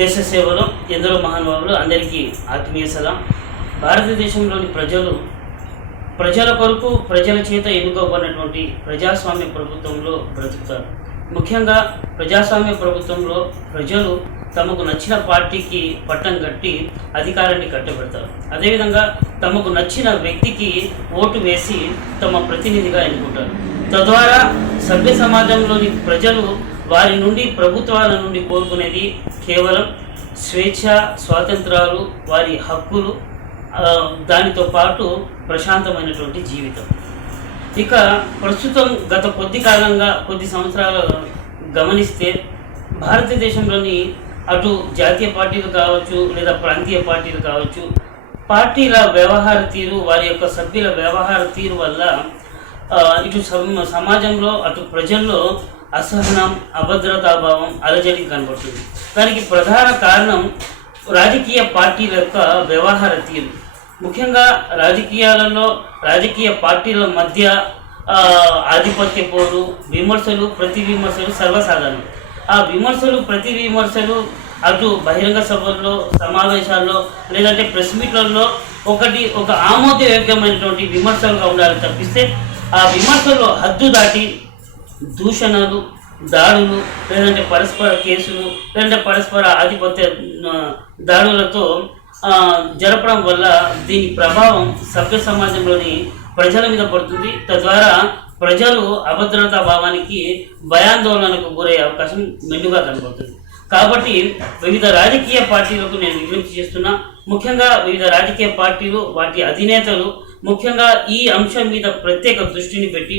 దేశ సేవలో ఎందరో మహానుభావులు అందరికీ ఆత్మీయ సలాం భారతదేశంలోని ప్రజలు ప్రజల కొరకు ప్రజల చేత ఎన్నుకోబడినటువంటి ప్రజాస్వామ్య ప్రభుత్వంలో బ్రతుకుతారు ముఖ్యంగా ప్రజాస్వామ్య ప్రభుత్వంలో ప్రజలు తమకు నచ్చిన పార్టీకి పట్టం కట్టి అధికారాన్ని కట్టబెడతారు అదేవిధంగా తమకు నచ్చిన వ్యక్తికి ఓటు వేసి తమ ప్రతినిధిగా ఎన్నుకుంటారు తద్వారా సభ్య సమాజంలోని ప్రజలు వారి నుండి ప్రభుత్వాల నుండి కోరుకునేది కేవలం స్వేచ్ఛ స్వాతంత్రాలు వారి హక్కులు దానితో పాటు ప్రశాంతమైనటువంటి జీవితం ఇక ప్రస్తుతం గత కొద్ది కాలంగా కొద్ది సంవత్సరాలు గమనిస్తే భారతదేశంలోని అటు జాతీయ పార్టీలు కావచ్చు లేదా ప్రాంతీయ పార్టీలు కావచ్చు పార్టీల వ్యవహార తీరు వారి యొక్క సభ్యుల వ్యవహార తీరు వల్ల ఇటు సమాజంలో అటు ప్రజల్లో అసహనం అభద్రతాభావం అలజడి కనబడుతుంది దానికి ప్రధాన కారణం రాజకీయ పార్టీల యొక్క వ్యవహార తీరు ముఖ్యంగా రాజకీయాలలో రాజకీయ పార్టీల మధ్య ఆధిపత్య పోరు విమర్శలు ప్రతి విమర్శలు సర్వసాధారణం ఆ విమర్శలు ప్రతి విమర్శలు అటు బహిరంగ సభల్లో సమావేశాల్లో లేదంటే ప్రెస్ మీట్లలో ఒకటి ఒక ఆమోదయోగ్యమైనటువంటి విమర్శలుగా ఉండాలి తప్పిస్తే ఆ విమర్శలో హద్దు దాటి దూషణలు దాడులు లేదంటే పరస్పర కేసులు లేదంటే పరస్పర ఆధిపత్య దాడులతో జరపడం వల్ల దీని ప్రభావం సభ్య సమాజంలోని ప్రజల మీద పడుతుంది తద్వారా ప్రజలు అభద్రతా భావానికి భయాందోళనకు గురయ్యే అవకాశం మెండుగా కనబడుతుంది కాబట్టి వివిధ రాజకీయ పార్టీలకు నేను విజ్ఞప్తి చేస్తున్నా ముఖ్యంగా వివిధ రాజకీయ పార్టీలు వాటి అధినేతలు ముఖ్యంగా ఈ అంశం మీద ప్రత్యేక దృష్టిని పెట్టి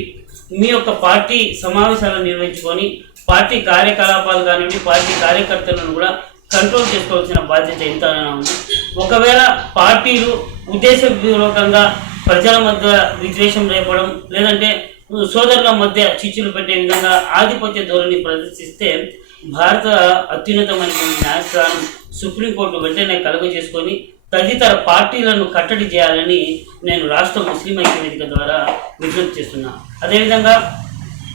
మీ యొక్క పార్టీ సమావేశాలను నిర్వహించుకొని పార్టీ కార్యకలాపాలు కానివ్వండి పార్టీ కార్యకర్తలను కూడా కంట్రోల్ చేసుకోవాల్సిన బాధ్యత ఎంత ఉంది ఒకవేళ పార్టీలు ఉద్దేశపూర్వకంగా ప్రజల మధ్య విద్వేషం రేపడం లేదంటే సోదరుల మధ్య చిచ్చులు పెట్టే విధంగా ఆధిపత్య ధోరణి ప్రదర్శిస్తే భారత అత్యున్నతమైన న్యాయస్థానం సుప్రీంకోర్టు వెంటనే కలుగ చేసుకొని తదితర పార్టీలను కట్టడి చేయాలని నేను రాష్ట్ర ముస్లిం ఐక్య వేదిక ద్వారా విజ్ఞప్తి చేస్తున్నా అదేవిధంగా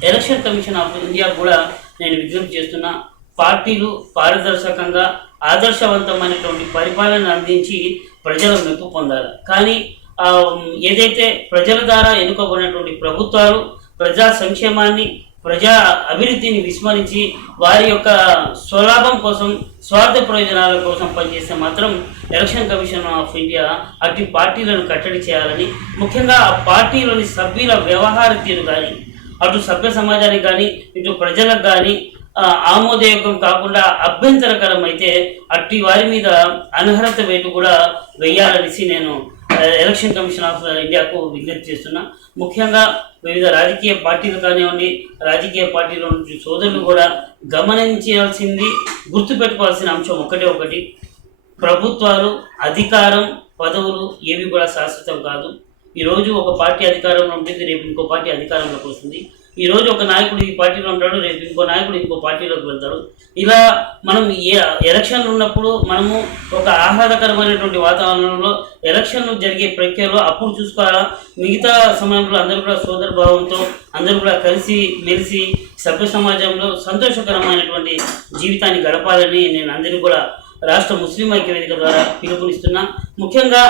ఎలక్షన్ కమిషన్ ఆఫ్ ఇండియా కూడా నేను విజ్ఞప్తి చేస్తున్నా పార్టీలు పారదర్శకంగా ఆదర్శవంతమైనటువంటి పరిపాలన అందించి ప్రజల మెప్పు పొందాలి కానీ ఏదైతే ప్రజల ద్వారా ఎన్నుకోబడినటువంటి ప్రభుత్వాలు ప్రజా సంక్షేమాన్ని ప్రజా అభివృద్ధిని విస్మరించి వారి యొక్క స్వలాభం కోసం స్వార్థ ప్రయోజనాల కోసం పనిచేస్తే మాత్రం ఎలక్షన్ కమిషన్ ఆఫ్ ఇండియా అటు పార్టీలను కట్టడి చేయాలని ముఖ్యంగా ఆ పార్టీలోని సభ్యుల వ్యవహార తీరు కానీ అటు సభ్య సమాజానికి కానీ ఇటు ప్రజలకు కానీ ఆమోదయోగం కాకుండా అభ్యంతరకరం అయితే అట్టి వారి మీద అనర్హత వేటు కూడా వేయాలనేసి నేను ఎలక్షన్ కమిషన్ ఆఫ్ ఇండియాకు విజ్ఞప్తి చేస్తున్నా ముఖ్యంగా వివిధ రాజకీయ పార్టీలు కానివ్వండి రాజకీయ పార్టీలో నుంచి సోదరులు కూడా గమనించాల్సింది గుర్తుపెట్టుకోవాల్సిన అంశం ఒకటే ఒకటి ప్రభుత్వాలు అధికారం పదవులు ఏవి కూడా శాశ్వతం కాదు ఈరోజు ఒక పార్టీ అధికారంలో ఉంటుంది రేపు ఇంకో పార్టీ అధికారంలోకి వస్తుంది ఈరోజు ఒక నాయకుడు ఈ పార్టీలో ఉంటాడు రేపు ఇంకో నాయకుడు ఇంకో పార్టీలోకి వెళ్తాడు ఇలా మనం ఏ ఎలక్షన్లు ఉన్నప్పుడు మనము ఒక ఆహ్లాదకరమైనటువంటి వాతావరణంలో ఎలక్షన్లు జరిగే ప్రక్రియలో అప్పుడు చూసుకోవాలా మిగతా సమయంలో అందరూ కూడా సోదర భావంతో అందరూ కూడా కలిసి మెలిసి సభ్య సమాజంలో సంతోషకరమైనటువంటి జీవితాన్ని గడపాలని నేను అందరికీ కూడా రాష్ట్ర ముస్లిం ఐక్య వేదిక ద్వారా పిలుపునిస్తున్నా ముఖ్యంగా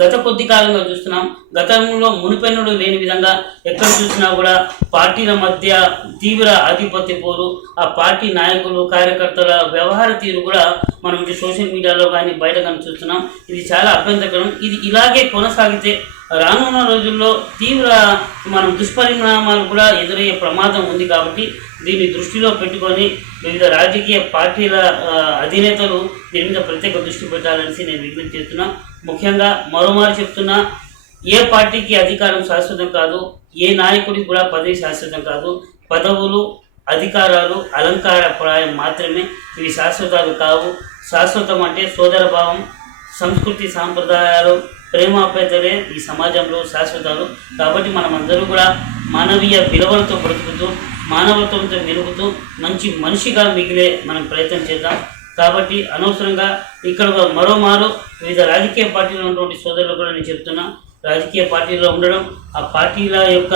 గత కొద్ది కాలంగా చూస్తున్నాం గతంలో మునిపెన్నుడు లేని విధంగా ఎక్కడ చూసినా కూడా పార్టీల మధ్య తీవ్ర ఆధిపత్య పోరు ఆ పార్టీ నాయకులు కార్యకర్తల వ్యవహార తీరు కూడా మనం సోషల్ మీడియాలో కానీ బయట కానీ చూస్తున్నాం ఇది చాలా అభ్యంతరకరం ఇది ఇలాగే కొనసాగితే రానున్న రోజుల్లో తీవ్ర మనం దుష్పరిణామాలు కూడా ఎదురయ్యే ప్రమాదం ఉంది కాబట్టి దీన్ని దృష్టిలో పెట్టుకొని వివిధ రాజకీయ పార్టీల అధినేతలు దీని మీద ప్రత్యేక దృష్టి పెట్టాలనేసి నేను విజ్ఞప్తి చేస్తున్నాను ముఖ్యంగా మరోమారు చెప్తున్నా ఏ పార్టీకి అధికారం శాశ్వతం కాదు ఏ నాయకుడికి కూడా పదవి శాశ్వతం కాదు పదవులు అధికారాలు అలంకార ప్రాయం మాత్రమే ఇవి శాశ్వతాలు కావు శాశ్వతం అంటే సోదరభావం సంస్కృతి సాంప్రదాయాలు ప్రేమాపేతలే ఈ సమాజంలో శాశ్వతాలు కాబట్టి మనమందరూ కూడా మానవీయ విలువలతో బ్రతుకుతూ మానవత్వంతో మెరుగుతూ మంచి మనిషిగా మిగిలే మనం ప్రయత్నం చేద్దాం కాబట్టి అనవసరంగా ఇక్కడ మరో మారు వివిధ రాజకీయ పార్టీలో ఉన్నటువంటి సోదరులు కూడా నేను చెప్తున్నా రాజకీయ పార్టీలో ఉండడం ఆ పార్టీల యొక్క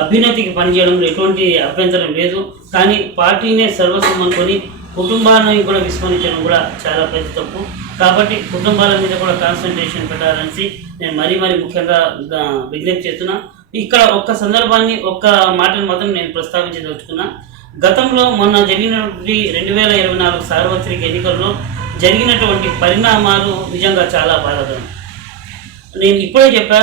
అభ్యున్నతికి పనిచేయడంలో ఎటువంటి అభ్యంతరం లేదు కానీ పార్టీనే సర్వస్వం అనుకొని కుటుంబాన్ని కూడా విస్మరించడం కూడా చాలా పెద్ద తప్పు కాబట్టి కుటుంబాల మీద కూడా కాన్సన్ట్రేషన్ పెట్టాలనేసి నేను మరీ మరీ ముఖ్యంగా విజ్ఞప్తి చేస్తున్నా ఇక్కడ ఒక్క సందర్భాన్ని ఒక్క మాటను మాత్రం నేను ప్రస్తావించదలుచుకున్నా గతంలో మొన్న జరిగినటువంటి రెండు వేల ఇరవై నాలుగు సార్వత్రిక ఎన్నికల్లో జరిగినటువంటి పరిణామాలు నిజంగా చాలా బాధకరం నేను ఇప్పుడే చెప్పా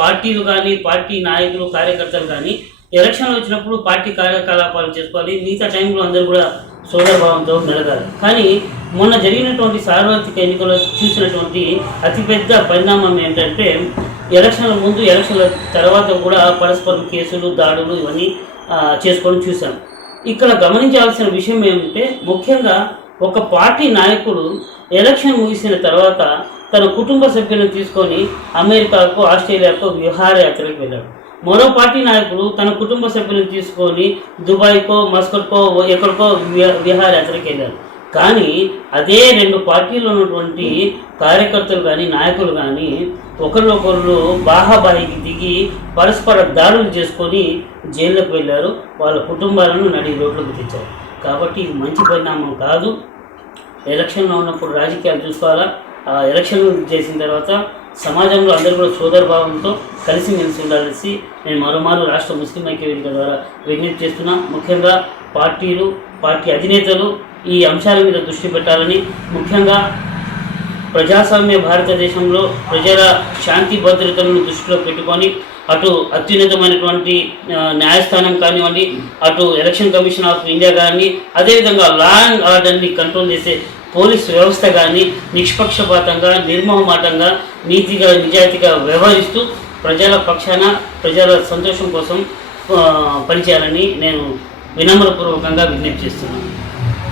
పార్టీలు కానీ పార్టీ నాయకులు కార్యకర్తలు కానీ ఎలక్షన్లు వచ్చినప్పుడు పార్టీ కార్యకలాపాలు చేసుకోవాలి మిగతా టైంలో అందరూ కూడా సోదరభావంతో మెలగాలి కానీ మొన్న జరిగినటువంటి సార్వత్రిక ఎన్నికల్లో చూసినటువంటి అతిపెద్ద పరిణామం ఏంటంటే ఎలక్షన్ల ముందు ఎలక్షన్ల తర్వాత కూడా పరస్పరం కేసులు దాడులు ఇవన్నీ చేసుకోవడం చూశాం ఇక్కడ గమనించాల్సిన విషయం ఏమంటే ముఖ్యంగా ఒక పార్టీ నాయకుడు ఎలక్షన్ ముగిసిన తర్వాత తన కుటుంబ సభ్యులను తీసుకొని అమెరికాకు ఆస్ట్రేలియాకు విహారయాత్రకు వెళ్ళాడు మరో పార్టీ నాయకుడు తన కుటుంబ సభ్యులను తీసుకొని దుబాయ్కో మస్కట్కో ఎక్కడికో విహారయాత్రకు వెళ్ళాడు కానీ అదే రెండు పార్టీలు ఉన్నటువంటి కార్యకర్తలు కానీ నాయకులు కానీ ఒకరినొకరు బాహాబాయికి దిగి పరస్పర దాడులు చేసుకొని జైళ్ళకు వెళ్ళారు వాళ్ళ కుటుంబాలను నడి రోడ్లకు తెచ్చారు కాబట్టి ఇది మంచి పరిణామం కాదు ఎలక్షన్లో ఉన్నప్పుడు రాజకీయాలు చూసుకోవాలా ఆ ఎలక్షన్ చేసిన తర్వాత సమాజంలో అందరూ కూడా సోదరభావంతో కలిసి మెలిసి ఉండాలనేసి నేను మరోమారు రాష్ట్ర ముస్లిం ఐక్య వేదిక ద్వారా విజ్ఞప్తి చేస్తున్నా ముఖ్యంగా పార్టీలు పార్టీ అధినేతలు ఈ అంశాల మీద దృష్టి పెట్టాలని ముఖ్యంగా ప్రజాస్వామ్య భారతదేశంలో ప్రజల శాంతి భద్రతలను దృష్టిలో పెట్టుకొని అటు అత్యున్నతమైనటువంటి న్యాయస్థానం కానివ్వండి అటు ఎలక్షన్ కమిషన్ ఆఫ్ ఇండియా కానీ అదేవిధంగా లా అండ్ ఆర్డర్ని కంట్రోల్ చేసే పోలీసు వ్యవస్థ కానీ నిష్పక్షపాతంగా నిర్మోహమాటంగా నీతిగా నిజాయితీగా వ్యవహరిస్తూ ప్రజల పక్షాన ప్రజల సంతోషం కోసం పనిచేయాలని నేను వినమ్రపూర్వకంగా విజ్ఞప్తి చేస్తున్నాను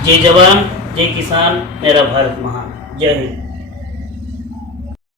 జై జవాన్ జై కిసాన్ మేరా భారత్ మహాన్ జై హింద్